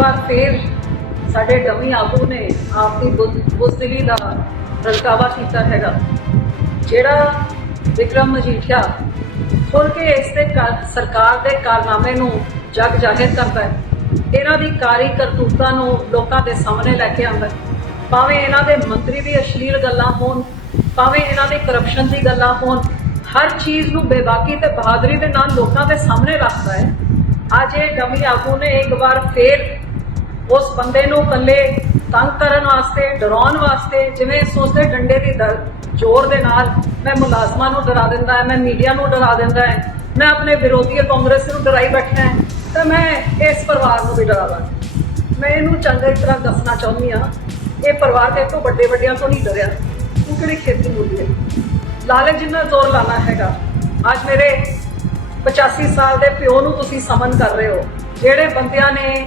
ਵਾਰ ਫੇਰ ਸਾਡੇ ਡਮੀ ਆਗੂ ਨੇ ਆਪਦੀ ਬੁੱਧ- ਬੁਜ਼ਦਿਲੀ ਦਾ ਪ੍ਰਗਟਾਵਾ ਕੀਤਾ ਹੈਗਾ। ਜਿਹੜਾ ਵਿਕਰਮ ਮਜੀਠੀਆ ਖੁੱਲ ਕੇ ਇਸ ਤੇ ਸਰਕਾਰ ਦੇ ਕਾਰਨਾਮੇ ਨੂੰ ਜਗ ਜਾਹਿਰ ਕਰਦਾ ਹੈ, ਇਹਨਾਂ ਦੀ ਕਾਰੀ ਕਰਤੂਤਾਂ ਨੂੰ ਲੋਕਾਂ ਦੇ ਸਾਹਮਣੇ ਲੈ ਕੇ ਆਉਂਦਾ ਭਾਵੇਂ ਇਹਨਾਂ ਦੇ ਮੰਤਰੀ ਵੀ ਅਸ਼ਲੀਲ ਗੱਲਾਂ ਹੋਣ, ਭਾਵੇਂ ਇਹਨਾਂ ਦੇ ਕਰਪਸ਼ਨ ਦੀ ਗੱਲਾਂ ਹੋਣ, ਹਰ ਚੀਜ਼ ਨੂੰ ਬੇਬਾਕੀ ਤੇ ਬਹਾਦਰੀ ਦੇ ਨਾਲ ਲੋਕਾਂ ਦੇ ਸਾਹਮਣੇ ਰੱਖਦਾ ਹੈ। ਅੱਜ ਇਹ ਡਮੀ ਆਗੂ ਨੇ ਇੱਕ ਵਾਰ ਫੇਰ ਉਸ ਬੰਦੇ ਨੂੰ ਕੱਲੇ ਤੰਗ ਕਰਨ ਵਾਸਤੇ, ਡਰਾਉਣ ਵਾਸਤੇ, ਜਿਵੇਂ ਸੋਚਦੇ ਡੰਡੇ ਦੀ ਦਰ, ਜ਼ੋਰ ਦੇ ਨਾਲ ਮੈਂ ਮੁਲਾਜ਼ਮਾਂ ਨੂੰ ਡਰਾ ਦਿੰਦਾ ਹੈ, ਮੈਂ ਮੀਡੀਆ ਨੂੰ ਡਰਾ ਦਿੰਦਾ ਹੈ, ਮੈਂ ਆਪਣੇ ਵਿਰੋਧੀ ਕਾਂਗਰਸ ਨੂੰ ਡਰਾਈ ਬੈਠਾ ਹੈ, ਤਾਂ ਮੈਂ ਇਸ ਪਰਿਵਾਰ ਨੂੰ ਵੀ ਡਰਾਵਾਂ ਮੈਂ ਇਹਨੂੰ ਚੰਗੀ ਤਰ੍ਹਾਂ ਦੱਸਣਾ ਚਾਹੁੰਦੀ ਆ ਇਹ ਪਰਿਵਾਰ ਦੇ ਤੋਂ ਵੱਡੇ ਵੱਡਿਆਂ ਤੋਂ ਨਹੀਂ ਡਰਿਆ, ਉਹ ਕਿਹੜੀ ਖੇਤੀ ਮੁੱਲੀ ਹੈ? ਲਾਲਚ ਜਿੰਨਾ ਜ਼ੋਰ ਲਾਣਾ ਹੈਗਾ। ਅੱਜ ਮੇਰੇ 85 ਸਾਲ ਦੇ ਪਿਓ ਨੂੰ ਤੁਸੀਂ ਸਮਨ ਕਰ ਰਹੇ ਹੋ, ਜਿਹੜੇ ਬੰਦਿਆਂ ਨੇ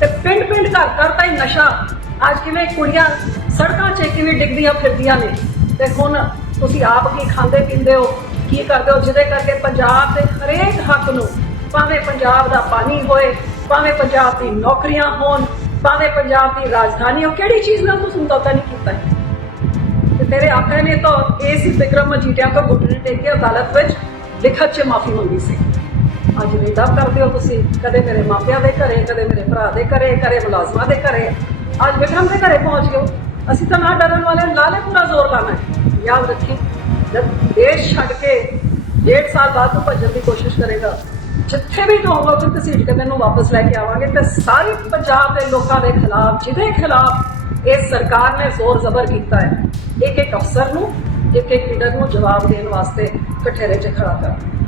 ਤੇ ਪਿੰਡ ਪਿੰਡ ਘਰ ਘਰ ਤਾਂ ਹੀ ਨਸ਼ਾ, ਅੱਜ ਕਿਵੇਂ ਕੁੜੀਆਂ ਸੜਕਾਂ 'ਚ ਕਿਵੇਂ ਡਿੱਗਦੀਆਂ ਫਿਰਦੀਆਂ ਨੇ? ਤੇ ਹੁਣ ਤੁਸੀਂ ਆਪ ਕੀ ਖਾਂਦੇ ਪੀਂਦੇ ਹੋ, ਕੀ ਕਰਦੇ ਹੋ? ਜਿਹਦੇ ਕਰਕੇ ਪੰਜਾਬ ਦੇ ਹਰੇਕ ਹੱਕ ਨੂੰ ਭਾਵੇਂ ਪੰਜਾਬ ਦਾ ਪਾਣੀ ਹੋਏ, ਭਾਵੇਂ ਪੰਜਾਬ ਦੀ ਨੌਕਰੀਆਂ ਹੋਣ, ਭਾਵੇਂ ਪੰਜਾਬ ਦੀ ਰਾਜਧਾਨੀ ਹੋ ਕਿਹੜੀ ਚੀਜ਼ ਨਾਲ ਤੁਸੀਂ ਮੁਤੱਤਾ ਨਹੀਂ ਕੀਤਾ? ਤੇ ਤੇਰੇ ਆਕਾ ਨੇ ਤਾਂ ਏਸੀ ਵਿਕਰਮ ਮਜੀਠੀਆ ਤੋਂ ਘੁੱਟਣੇ ਟੇਕ ਕੇ ਅਦਾਲਤ ਵਿੱਚ ਲਿਖਤ 'ਚ ਮਾਫੀ ਮੰਗੀ ਸੀ। ਅੱਜ ਵੇਦਾ ਕਰਦੇ ਹੋ ਤੁਸੀਂ। ਕਦੇ ਮੇਰੇ ਮਾਪਿਆਂ ਦੇ ਘਰੇ, ਕਦੇ ਮੇਰੇ ਭਰਾ ਦੇ ਘਰੇ ਕਰੇ ਮੁਲਾਜ਼ਮਾਂ ਦੇ ਘਰੇ। ਅੱਜ ਵਿਕਰਮ ਦੇ ਘਰੇ ਪਹੁੰਚ ਗਏ ਹੋ। ਅਸੀਂ ਤਾਂ ਨਾ ਡਰਨ ਵਾਲੇ ਲਾਲੇ ਪੂਰਾ ਜ਼ੋਰ ਲਾਣਾ ਯਾਦ ਰੱਖੀ, ਜਦ ਦੇਸ਼ ਛੱਡ ਕੇ ਡੇਢ ਸਾਲ ਬਾਅਦ ਤੋਂ ਭੱਜਣ ਦੀ ਕੋਸ਼ਿਸ਼ ਕਰੇਗਾ, ਜਿੱਥੇ ਵੀ ਤੂੰ ਉੱਥੇ ਘਸੀਟ ਕੇ ਤੈਨੂੰ ਵਾਪਸ ਲੈ ਕੇ ਆਵਾਂਗੇ ਤੇ ਸਾਰੇ ਪੰਜਾਬ ਦੇ ਲੋਕਾਂ ਦੇ ਖਿਲਾਫ, ਜਿਹਦੇ ਖਿਲਾਫ ਇਸ ਸਰਕਾਰ ਨੇ ਜ਼ੋਰ ਜ਼ਬਰ ਕੀਤਾ ਹੈ ਇੱਕ ਇੱਕ ਅਫਸਰ ਨੂੰ ਇੱਕ ਇੱਕ ਲੀਡਰ ਨੂੰ ਜਵਾਬ ਦੇਣ ਵਾਸਤੇ ਕਠੇਰੇ 'ਚ ਖੜਾ ਕਰ